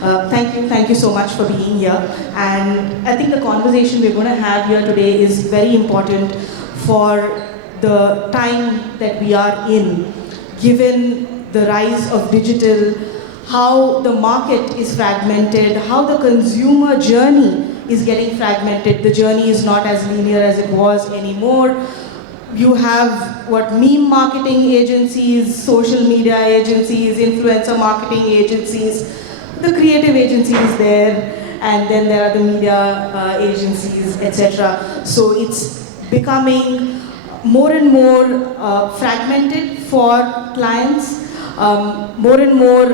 Thank you so much for being here. And I think the conversation we're going to have here today is very important for the time that we are in, given the rise of digital, how the market is fragmented, how the consumer journey is getting fragmented. The journey is not as linear as it was anymore. You have meme marketing agencies, social media agencies, influencer marketing agencies, the creative agencies there, and then there are the media agencies, etc. So it's becoming more and more fragmented for clients, more and more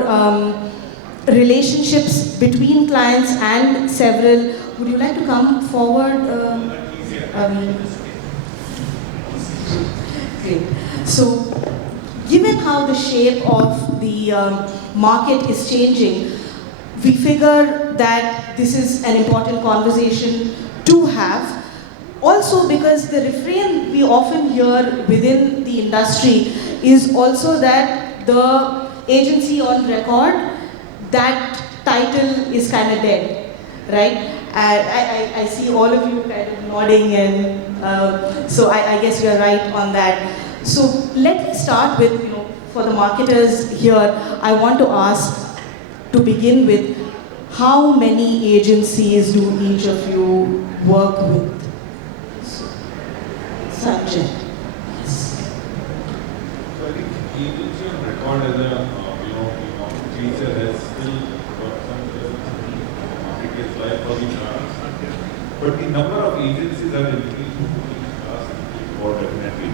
relationships between clients and several. Would you like to come forward? Great. So, given how the shape of the market is changing, we figure that this is an important conversation to have. Also because the refrain we often hear within the industry is also that the agency on record, that title is kind of dead, right? I see all of you kind of nodding, and so I guess you're right on that. So let me start with, for the marketers here, I want to ask, to begin with, how many agencies do each of you work with? Sanjay. Yes. So I think agency on record as a feature has still got some marketplace life for the cars. But the number of agencies have increased in the last year, definitely.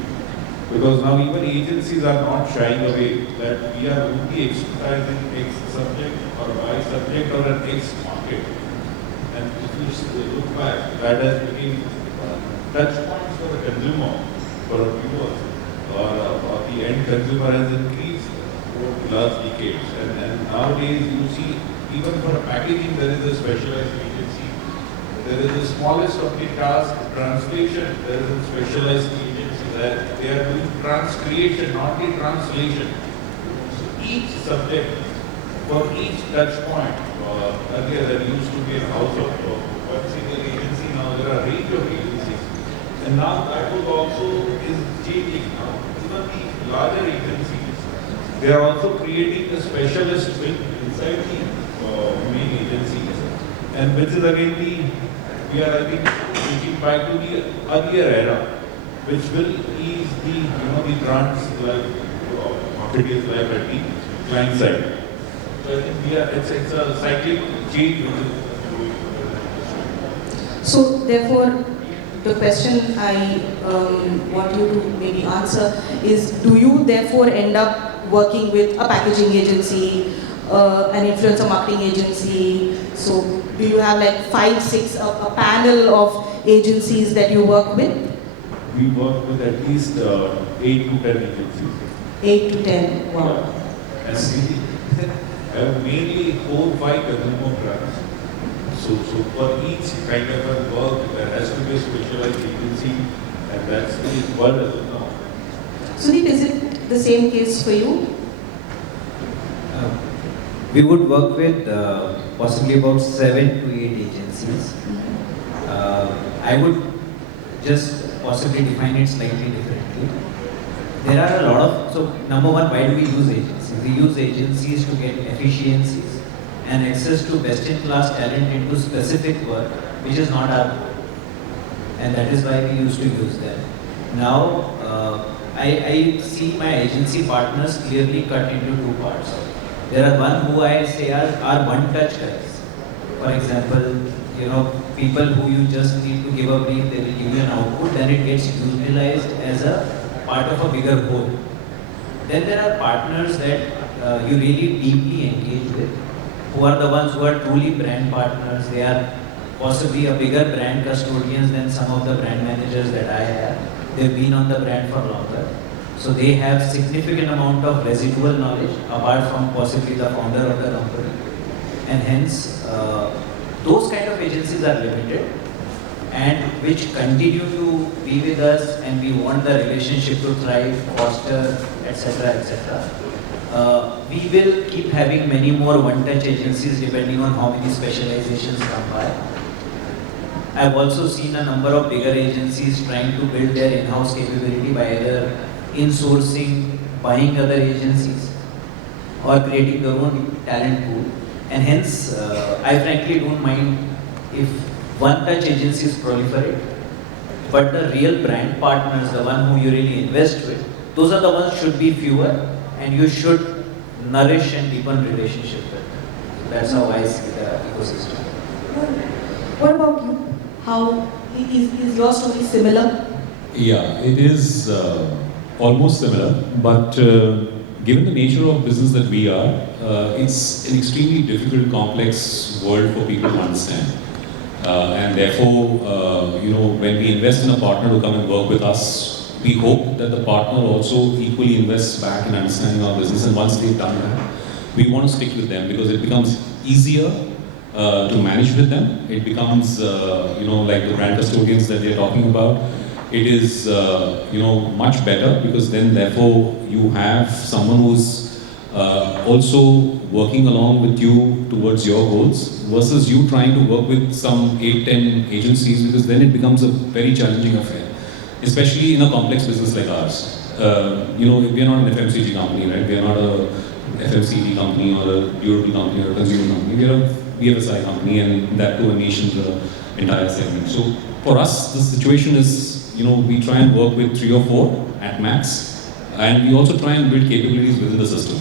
Because now even agencies are not shying away that we are only exercising X subject or Y subject or an X market. And if you look back, that has become touch points for the consumer, for a viewer, or the end consumer has increased over the last decades. And nowadays you see, even for packaging, there is a specialized agency. There is the smallest of the task, translation, there is a specialized agency that they are doing transcreation, not the translation. So each subject, for each touch point, earlier there used to be a house of one single agency, now there are a range of agencies. And now that also is changing now. Even the larger agencies, they are also creating a specialist wing inside the main agencies. And which is again we are again reaching back to the earlier era, which will ease the grants like marketplace life at the client side. So I think it's a cyclic change. So therefore, the question I want you to maybe answer is, do you therefore end up working with a packaging agency, an influencer marketing agency? So do you have like 5, 6, a panel of agencies that you work with? We work with at least 8 to 10 agencies. 8 to 10, wow. Yeah. And we have mainly 4, 5 consumer brands. So for each kind of a work, there has to be a specialized agency, and that's the world as of now. Sudeep, is it the same case for you? We would work with possibly about 7 to 8 agencies. I would just possibly define it slightly differently. There are a lot of, so number one, why do we use agencies? We use agencies to get efficiencies and access to best-in-class talent into specific work, which is not our work. And that is why we used to use them. Now, I see my agency partners clearly cut into 2 parts. There are one who I say are one-touch guys. For example, people who you just need to give a brief, they will give you an output, then it gets utilized as a part of a bigger whole. Then there are partners that you really deeply engage with, who are the ones who are truly brand partners. They are possibly a bigger brand custodians than some of the brand managers that I have. They've been on the brand for longer. So they have significant amount of residual knowledge apart from possibly the founder of the company. And hence, those kind of agencies are limited and which continue to be with us, and we want the relationship to thrive, foster, etc., etc. we will keep having many more one-touch agencies depending on how many specializations come by. I've also seen a number of bigger agencies trying to build their in-house capability by either insourcing, buying other agencies, or creating their own talent pool. And hence, I frankly don't mind if one-touch agencies proliferate, but the real brand partners, the one who you really invest with, those are the ones should be fewer, and you should nourish and deepen relationship with them. So that's how I see the ecosystem. What about you? How is your story similar? Yeah, it is almost similar, but given the nature of business that we are, it's an extremely difficult, complex world for people to understand. And therefore, when we invest in a partner to come and work with us, we hope that the partner also equally invests back in understanding our business. And once they've done that, we want to stick with them because it becomes easier to manage with them. It becomes, like the brand custodians that they're talking about. It is, much better because then, therefore, you have someone who's also working along with you towards your goals versus you trying to work with some 8-10 agencies, because then it becomes a very challenging affair, especially in a complex business like ours. We are not an FMCG company, right? We are not a FMCG company or a durable company or a consumer company. We are a BFSI company, and that too a niche in the entire segment. So for us, the situation is, we try and work with 3 or 4 at max, and we also try and build capabilities within the system.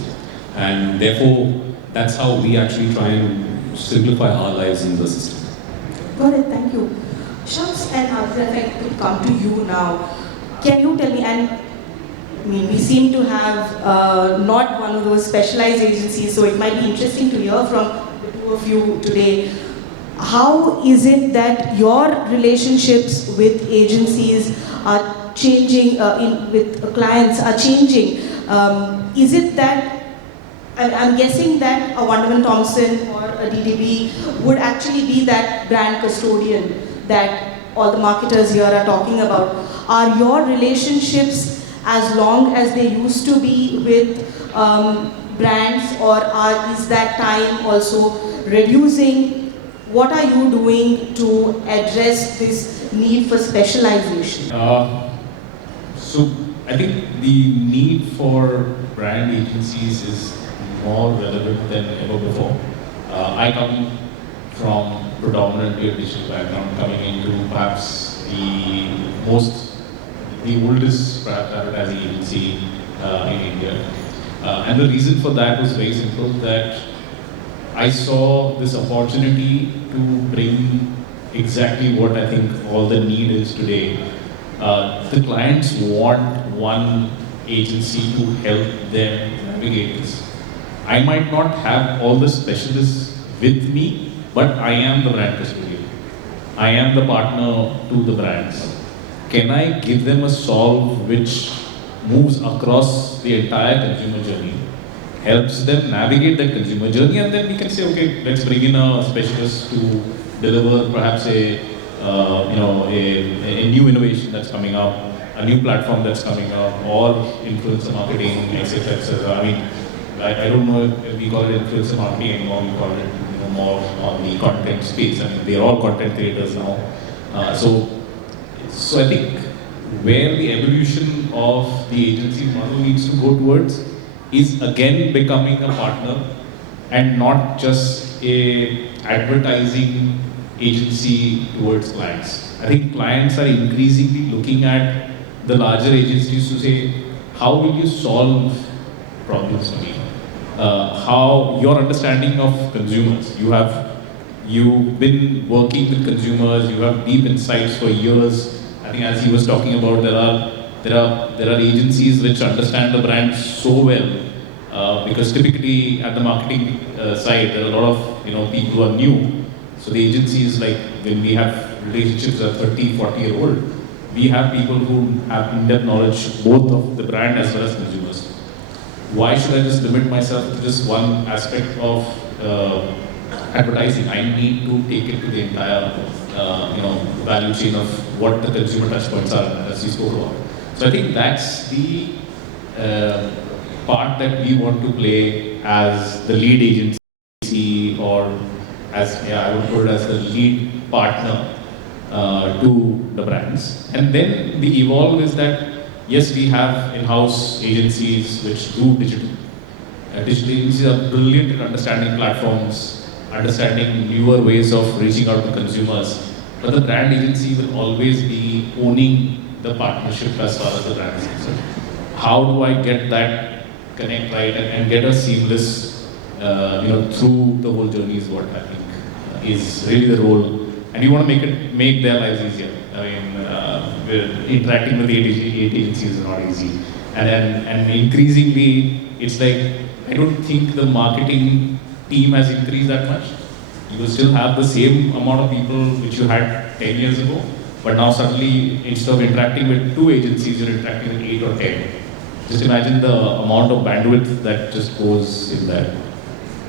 And therefore, that's how we actually try and simplify our lives in the system. Got it, thank you. Shams and Aditya, if I could come to you now, can you tell me, and we seem to have not one of those specialized agencies, so it might be interesting to hear from the two of you today. How is it that your relationships with agencies are changing, with clients are changing? Is it that, I'm guessing that a Wunderman Thompson or a DDB would actually be that brand custodian that all the marketers here are talking about. Are your relationships as long as they used to be with brands, or is that time also reducing? What are you doing to address this need for specialization? So I think the need for brand agencies is more relevant than ever before. I come from predominantly a digital background, coming into perhaps the oldest advertising agency in India. And the reason for that was very simple, that I saw this opportunity to bring exactly what I think all the need is today. The clients want one agency to help them navigate this. I might not have all the specialists with me, but I am the brand custodian. I am the partner to the brands. Can I give them a solve which moves across the entire consumer journey, helps them navigate that consumer journey, and then we can say, okay, let's bring in a specialist to deliver perhaps a new innovation that's coming up, a new platform that's coming up, or influencer marketing, etc., etc. I mean, I don't know if we call it influencer marketing anymore. We call it more on the content space. I mean, they're all content creators now. So I think where the evolution of the agency model needs to go towards is again becoming a partner and not just a advertising agency towards clients. I think clients are increasingly looking at the larger agencies to say, how will you solve problems for me? How your understanding of consumers, you've been working with consumers, you have deep insights for years. I think as he was talking about, there are agencies which understand the brand so well, because typically at the marketing side there are a lot of people who are new. So the agencies, like when we have relationships that are 30, 40-year-old, we have people who have in-depth knowledge both of the brand as well as consumers. Why should I just limit myself to just one aspect of advertising? I need to take it to the entire value chain of what the consumer touch points are, as you spoke about. So I think that's the part that we want to play as the lead agency, or as, I would put it as the lead partner to the brands. And then the evolve is that, yes, we have in-house agencies which do digital. Digital agencies are brilliant at understanding platforms, understanding newer ways of reaching out to consumers. But the brand agency will always be owning the partnership as far as the brand is concerned. How do I get that connect right and get a seamless, through the whole journey is what I think is really the role. And you want to make their lives easier. I mean, interacting with the agencies is not easy. And increasingly, it's like, I don't think the marketing team has increased that much. You will still have the same amount of people which you had 10 years ago, but now suddenly, instead of interacting with 2 agencies, you're interacting with 8 or 10. Just imagine the amount of bandwidth that just goes in there.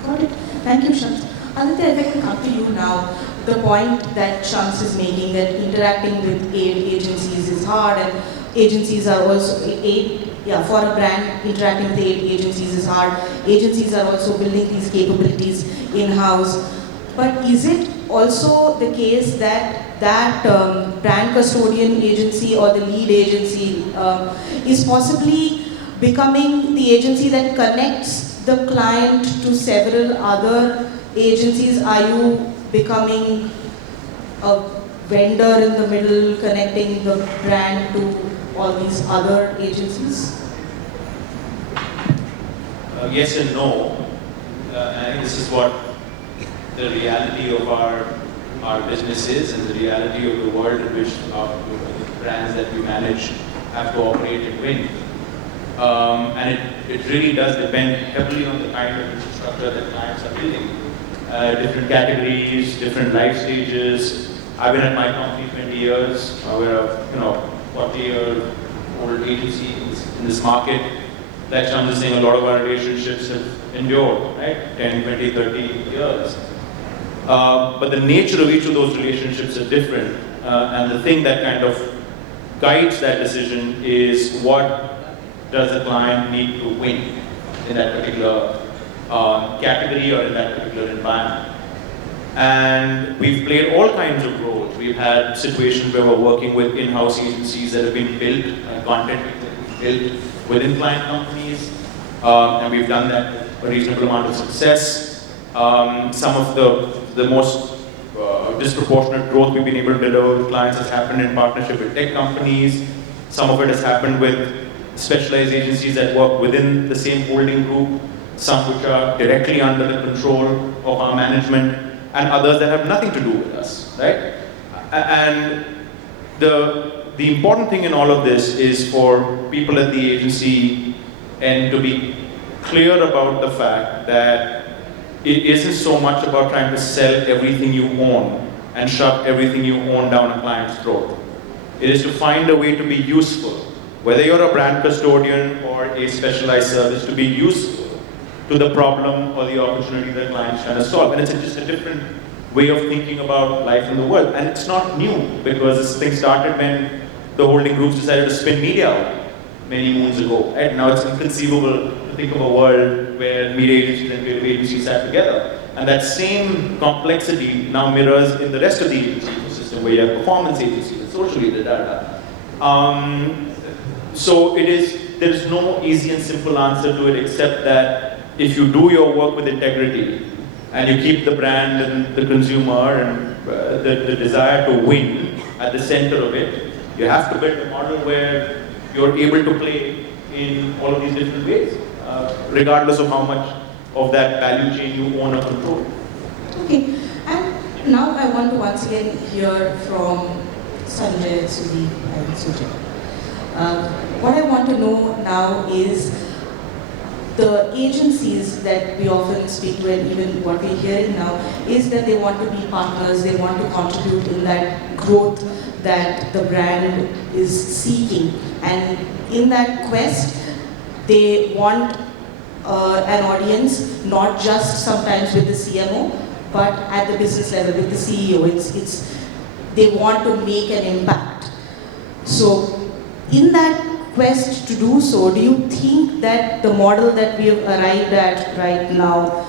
Got it. Thank you, Shams. Aditya, if I can come to you now, the point that Shams is making, that interacting with 8 agencies is hard, and agencies are also, for a brand, interacting with 8 agencies is hard. Agencies are also building these capabilities in-house. But is it also the case that brand custodian agency or the lead agency is possibly becoming the agency that connects the client to several other agencies? Are you becoming a vendor in the middle, connecting the brand to all these other agencies? Yes and no. I think this is what the reality of our business is, and the reality of the world in which the brands that we manage have to operate and win. And it really does depend heavily on the kind of infrastructure that clients are building. Different categories, different life stages. I've been at my company 20 years. We're a 40-year-old agency in this market. Like I'm just saying, a lot of our relationships have endured, right? 10, 20, 30 years. But the nature of each of those relationships are different. And the thing that kind of guides that decision is what does the client need to win in that particular category or in that particular environment. And we've played all kinds of roles. We've had situations where we're working with in-house agencies that have been built, content that we've built within client companies, and we've done that with a reasonable amount of success. Some of the most disproportionate growth we've been able to deliver with clients has happened in partnership with tech companies. Some of it has happened with specialized agencies that work within the same holding group, some which are directly under the control of our management, and others that have nothing to do with us, right? And the important thing in all of this is for people at the agency and to be clear about the fact that it isn't so much about trying to sell everything you own and shove everything you own down a client's throat. It is to find a way to be useful, whether you're a brand custodian or a specialized service, to be useful to the problem or the opportunity that client's trying to solve. And it's just a different way of thinking about life in the world. And it's not new, because this thing started when the holding groups decided to spin media out many moons ago. Right? Now it's inconceivable to think of a world where media agencies and creative agencies sat together. And that same complexity now mirrors in the rest of the agency ecosystem, where you have performance agencies and social media data. So there is no easy and simple answer to it, except that if you do your work with integrity and you keep the brand and the consumer and the desire to win at the center of it, you have to build a model where you're able to play in all of these different ways, regardless of how much of that value chain you own or control. Okay, and now I want to once again hear from Sanjay, Sudeep, and Sujay. What I want to know now is the agencies that we often speak to, and even what we're hearing now, is that they want to be partners, they want to contribute in that growth that the brand is seeking. And in that quest, they want an audience, not just sometimes with the CMO, but at the business level with the CEO. They want to make an impact. So in that quest to do so, do you think that the model that we have arrived at right now,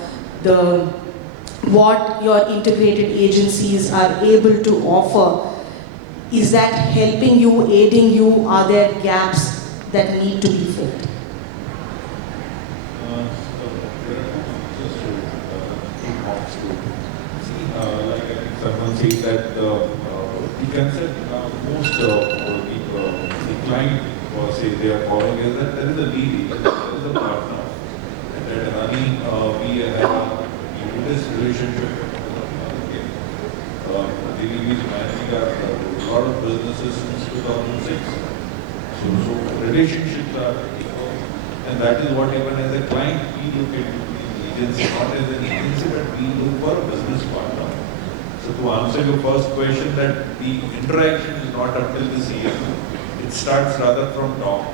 what your integrated agencies are able to offer, is that helping you, aiding you? Are there gaps that need to be filled? Someone said that the concept most the client or say they are following is that there is a lead, there is a partner. And at Adani, we have a this relationship. Really, we managing a lot of businesses since 2006. So relationships are equal. And that is what even as a client we look into the agency, not as an agency, but we look for a business partner. So to answer your first question, that the interaction is not until this year. It starts rather from top.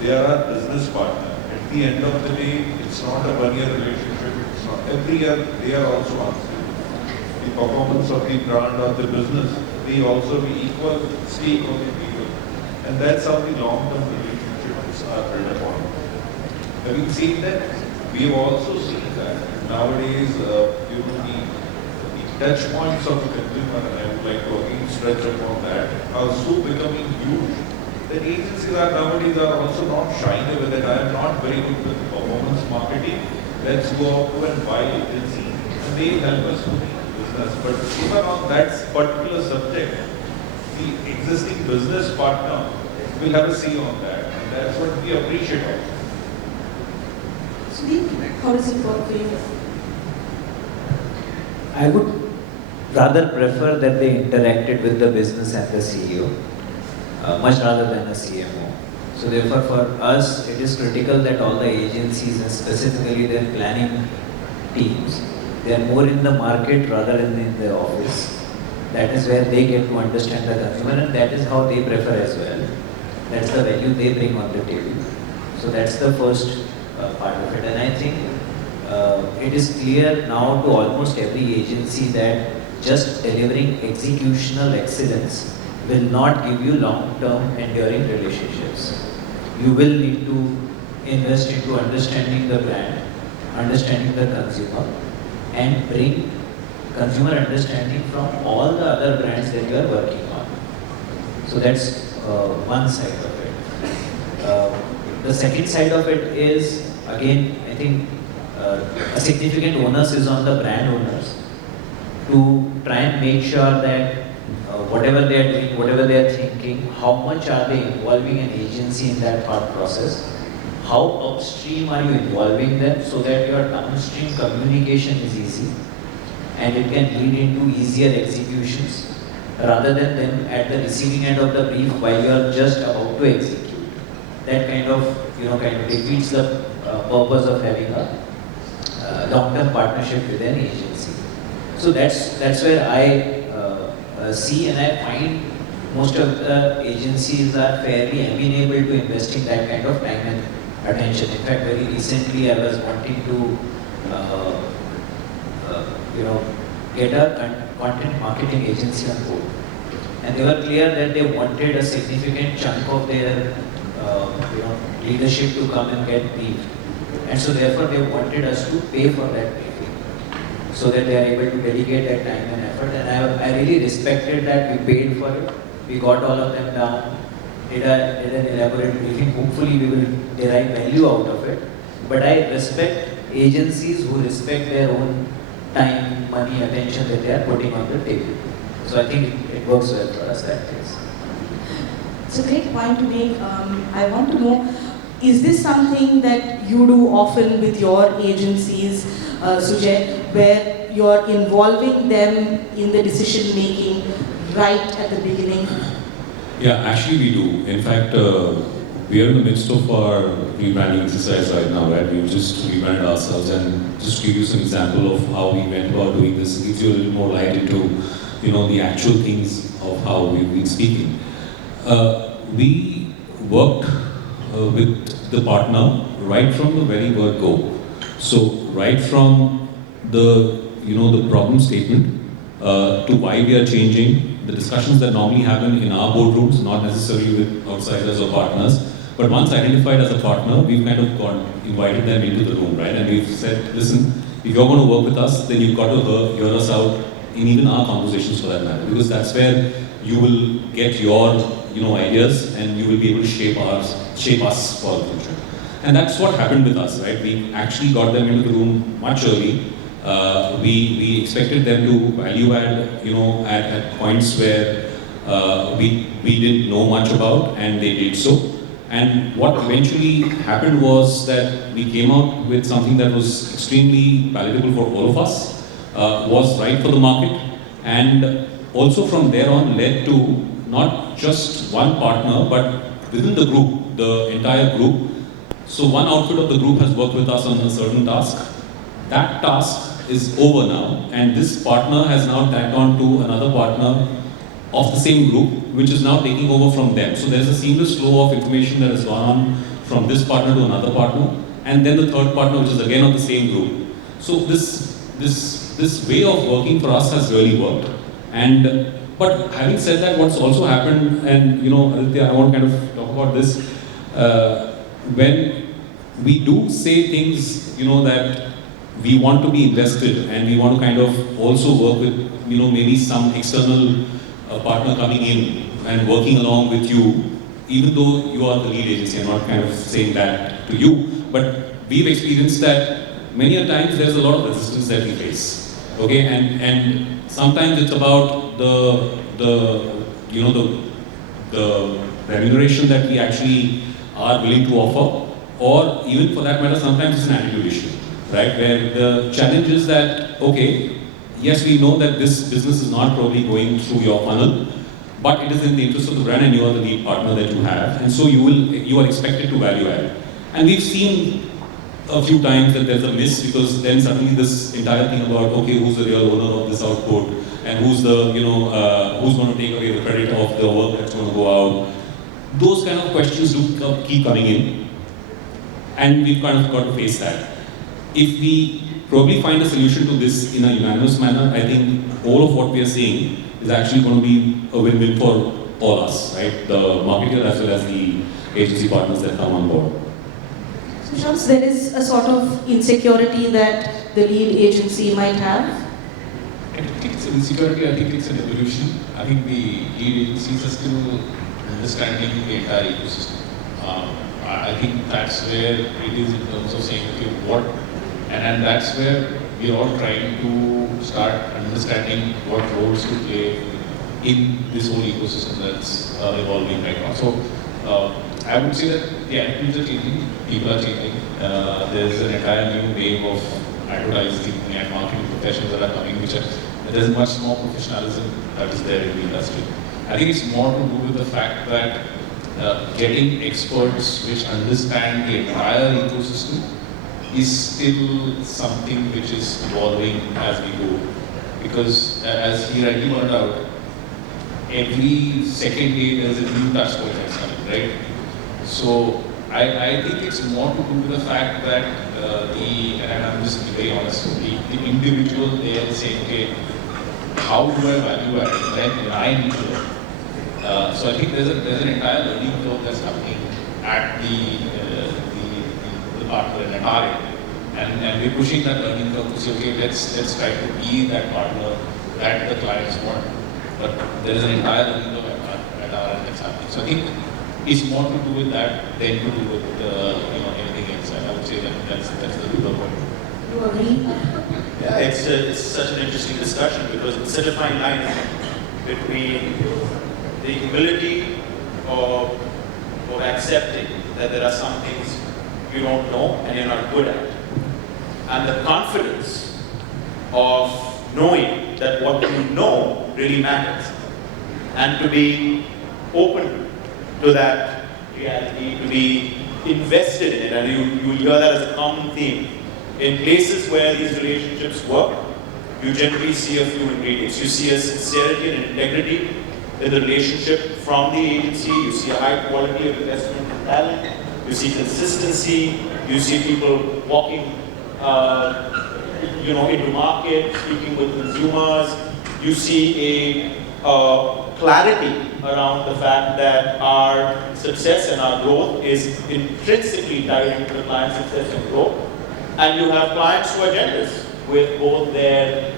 They are our business partner. At the end of the day, it's not a one-year relationship. It's not every year they are also answering. The performance of the brand or the business, they also be equal stake of the people. And that's how the long-term relationships are built upon. Having seen that, we have also seen that nowadays, the touch points of the consumer, and I would like to again stretch upon that, are so becoming huge that agencies are nowadays are also not shying away that I am not very good with performance marketing. Let's go out to and buy agency, and they help us to make business. But even on that particular subject, the existing business partner will have a say on that, and that's what we appreciate of. Sudeep, how does it work for you? I would rather prefer that they interacted with the business and the CEO, much rather than a CMO. So therefore for us, it is critical that all the agencies and specifically their planning teams, they are more in the market rather than in the office. That is where they get to understand the consumer, and that is how they prefer as well. That's the value they bring on the table. So that's the first part of it. And I think it is clear now to almost every agency that just delivering executional excellence will not give you long-term enduring relationships. You will need to invest into understanding the brand, understanding the consumer, and bring consumer understanding from all the other brands that you are working on. So that's one side of it. The second side of it is, again, I think a significant onus is on the brand owners to try and make sure that whatever they are doing, whatever they are thinking, how much are they involving an agency in that thought process? How upstream are you involving them so that your downstream communication is easy and it can lead into easier executions rather than them at the receiving end of the brief while you are just about to execute. That kind of defeats the purpose of having a long-term partnership with an agency. So that's where I see, and I find most of the agencies are fairly amenable to investing that kind of time and attention. In fact, very recently I was wanting to get a content marketing agency on board, and they were clear that they wanted a significant chunk of their leadership to come and get briefed, and so therefore they wanted us to pay for that briefing so that they are able to dedicate that time and effort. And I really respected that. We paid for it, we got all of them down, did an elaborate briefing. Hopefully we will derive value out of it, but I respect agencies who respect their own time, money, attention that they are putting on the table. So I think it works well for us that case. It's a great point to make. I want to know, is this something that you do often with your agencies, Sujay, where you're involving them in the decision making right at the beginning? Yeah, actually we do. In fact, we are in the midst of our rebranding exercise right now, right? We've just rebranded ourselves, and just to give you some example of how we went about doing this, it gives you a little more light into, the actual things of how we've been speaking. We worked with the partner right from the very word go. So right from the problem statement to why we are changing, the discussions that normally happen in our boardrooms, not necessarily with outsiders or partners, But once identified as a partner, we've kind of invited them into the room, right? And we've said, listen, if you're going to work with us, then you've got to hear us out in even our conversations for that matter, because that's where you will get your ideas and you will be able to shape us for the future. And that's what happened with us, right? We actually got them into the room much early. We expected them to value add, at points where we didn't know much about, and they did so. And what eventually happened was that we came out with something that was extremely valuable for all of us, was right for the market, and also from there on led to not just one partner, but within the group, the entire group. So one outfit of the group has worked with us on a certain task. That task is over now, and this partner has now tagged on to another partner of the same group, which is now taking over from them. So there's a seamless flow of information that has gone on from this partner to another partner, and then the third partner, which is again of the same group. So this way of working for us has really worked. And but having said that, what's also happened, and Aditya, I want to kind of talk about this, when we do say things, that we want to be invested and we want to kind of also work with, maybe some external partner coming in and working along with you, even though you are the lead agency. I'm not kind of saying that to you, but we've experienced that many a times there's a lot of resistance that we face. Okay, and sometimes it's about the remuneration that we actually are willing to offer, or even for that matter, sometimes it's an attitude issue, right? Where the challenge is that, okay, yes, we know that this business is not probably going through your funnel, but it is in the interest of the brand and you are the lead partner that you have, and so you are expected to value add. And we've seen a few times that there's a miss, because then suddenly this entire thing about, okay, who's the real owner of this output, and who's the, who's going to take away the credit of the work that's going to go out. Those kind of questions do keep coming in, and we've kind of got to face that. If we probably find a solution to this in a unanimous manner, I think all of what we are saying is actually going to be a win-win for all us, right? The marketer as well as the agency partners that come on board. So Shams, there is a sort of insecurity that the lead agency might have? I don't think it's an insecurity, I think it's an evolution. I think the lead agencies are still understanding the entire ecosystem. I think that's where it is in terms of saying, okay, what, and that's where we're all trying to start understanding what roles to play in this whole ecosystem that's evolving right now. So I would say that the attitudes are changing, people are changing. There's an entire new wave of advertising and marketing professions that are coming, there's much more professionalism that is there in the industry. I think it's more to do with the fact that getting experts which understand the entire ecosystem is still something which is evolving as we go. Because as he rightly pointed out, every second day there is a new touch point that's coming, right? So I think it's more to do with the fact that and I'm just very honest, the individual there is saying, okay, how do I value add when I need to learn? So I think there's an entire learning curve that's happening at the partner and at our end. And we're pushing that learning curve to say, okay, let's try to be that partner that the clients want. But there is an entire learning curve at our end that's happening. So I think it's more to do with that than to do with anything else. And I would say that that's the bigger point. You agree? Yeah, it's such an interesting discussion because it's such a fine line between the humility of accepting that there are some things you don't know and you're not good at, and the confidence of knowing that what you know really matters, and to be open to that reality, to be invested in it. And you hear that as a common theme. In places where these relationships work, you generally see a few ingredients. You see a sincerity and integrity in the relationship from the agency. You see a high quality of investment in talent. You see consistency. You see people walking, into market, speaking with consumers. You see clarity around the fact that our success and our growth is intrinsically tied into the client's success and growth. And you have clients who are generous with both their,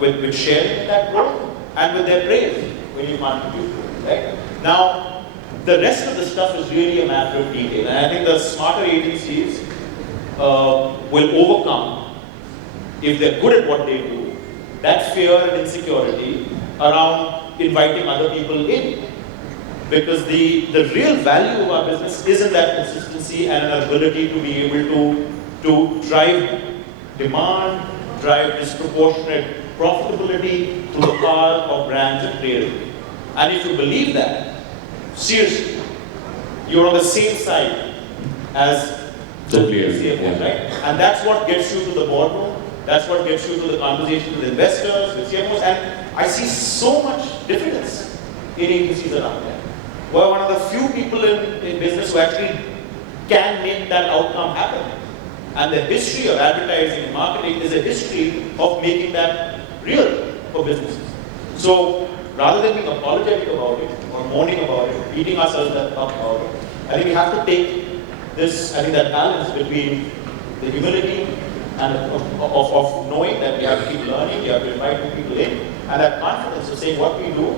with sharing that growth and with their praise when you contribute to it, right? Now, the rest of the stuff is really a matter of detail. And I think the smarter agencies will overcome, if they're good at what they do, that fear and insecurity around inviting other people in. Because the real value of our business is in that consistency and an ability to be able to drive demand, drive disproportionate profitability through the power of brands and creativity. And if you believe that, seriously, you're on the same side as the CFO, right? And that's what gets you to the boardroom. That's what gets you to the conversation with investors, with CFOs. And I see so much difference in agencies around there. We're one of the few people in business who actually can make that outcome happen. And the history of advertising and marketing is a history of making that real for businesses. So rather than being apologetic about it or moaning about it, beating ourselves up about it, I think we have to take this, I think that balance between the humility and of knowing that we have to keep learning, we have to invite new people in, and that confidence of saying what we do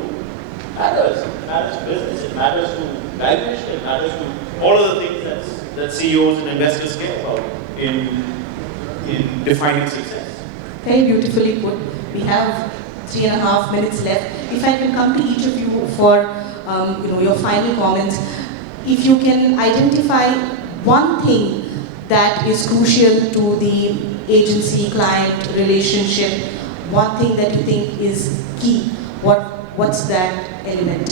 matters. It matters to business, it matters to valuation, it matters to all of the things that CEOs and investors care about in defining success. Very beautifully put. We have 3.5 minutes left. If I can come to each of you for your final comments, if you can identify one thing that is crucial to the agency-client relationship, one thing that you think is key, what's that element?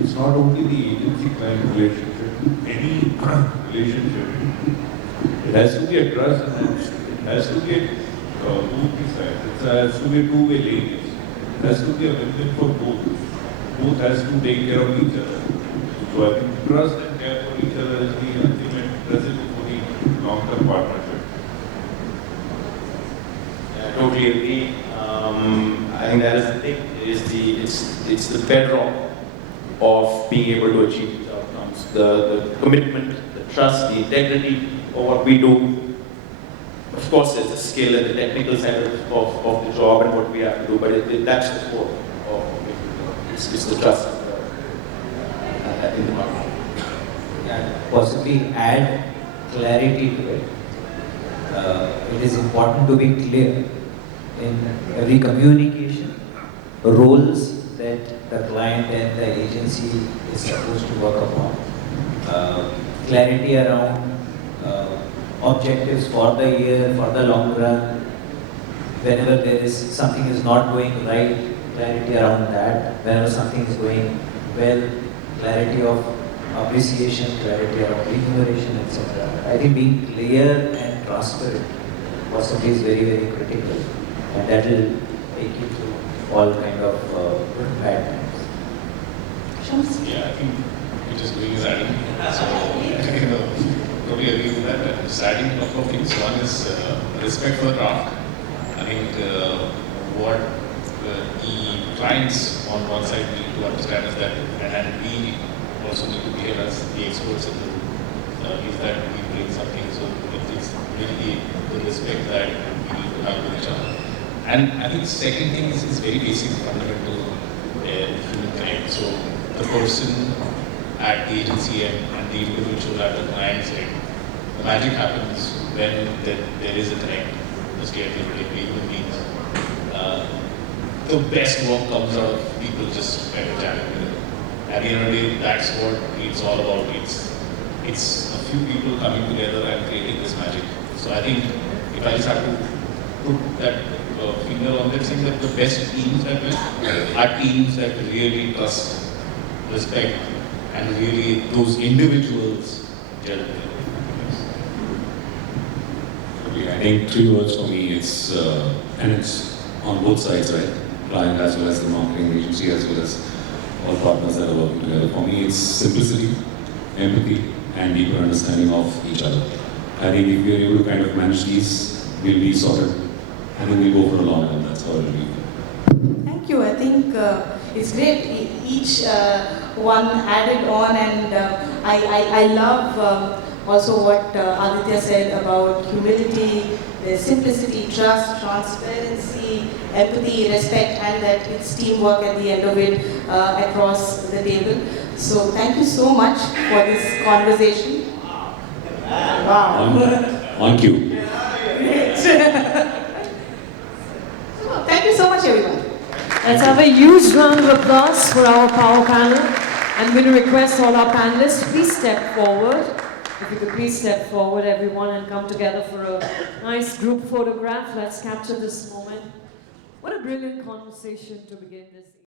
It's not only the agency-client relationship, any relationship. It has to be a trust and it has to be both sides. It has to be a two-way lane. It has to be a win-win for both. Both has to take care of each other. So I think trust and care for each other is the ultimate recipe for the long-term partnership. Yeah, I totally agree. I think that is the thing. It's the bedrock of being able to achieve these outcomes. The commitment, the trust, the integrity of what we do. Of course, there's the skill and the technical side of the job and what we have to do, but that's the core of it. It's the trust in the market. Yeah, possibly add clarity to it. It is important to be clear in every communication, roles that the client and the agency is supposed to work upon. Clarity around objectives for the year, for the long run. Whenever there is something is not going right, clarity around that. Whenever something is going well, clarity of appreciation, clarity of remuneration, etc. I think being clear and transparent possibly is very, very critical, and that will take you through all kind of good and bad times. Yeah, I think we're just doing is adding. So, totally agree with that. Just adding a couple of things. One is respect for the craft. I think what the clients on one side need to understand is that, and we also need to behave as the experts in the room, is that we bring something. So it's really the respect that we need to have with each other. And I think the second thing is very basic, fundamental human connect. So the person at the agency and the individual at the client side, the magic happens when there is a connect, mostly at the end of human beings. The best work comes out of people just kind of jamming together. At the end of the day, that's what it's all about. It's a few people coming together and creating this magic. So I think if I just have to put that finger on that, saying that the best teams that win are teams that really trust, respect, and really those individuals gel together. I think 3 words for me, it's on both sides, right? Client as well as the marketing agency as well as all partners that are working together. For me, it's simplicity, empathy, and deeper understanding of each other. I think if we are able to kind of manage these, we'll be sorted, and then we'll go for a long run. That's how it will be. you. I think it's great. Each one added on, and I love also what Aditya said about humility, the simplicity, trust, transparency, empathy, respect, and that it's teamwork at the end of it across the table. So thank you so much for this conversation. Wow. On cue. Thank you so much, everyone. Let's have a huge round of applause for our power panel. I'm going to request all our panelists, please step forward. If you could please step forward, everyone, and come together for a nice group photograph. Let's capture this moment. What a brilliant conversation to begin this.